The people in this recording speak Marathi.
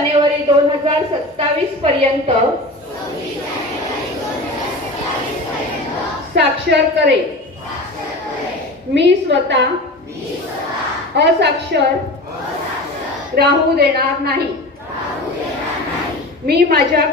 जानेवारी 2027 पर्यंत साक्षर करेन. मी स्वतः असाक्षर राहू देणार नाही. मी माझ्या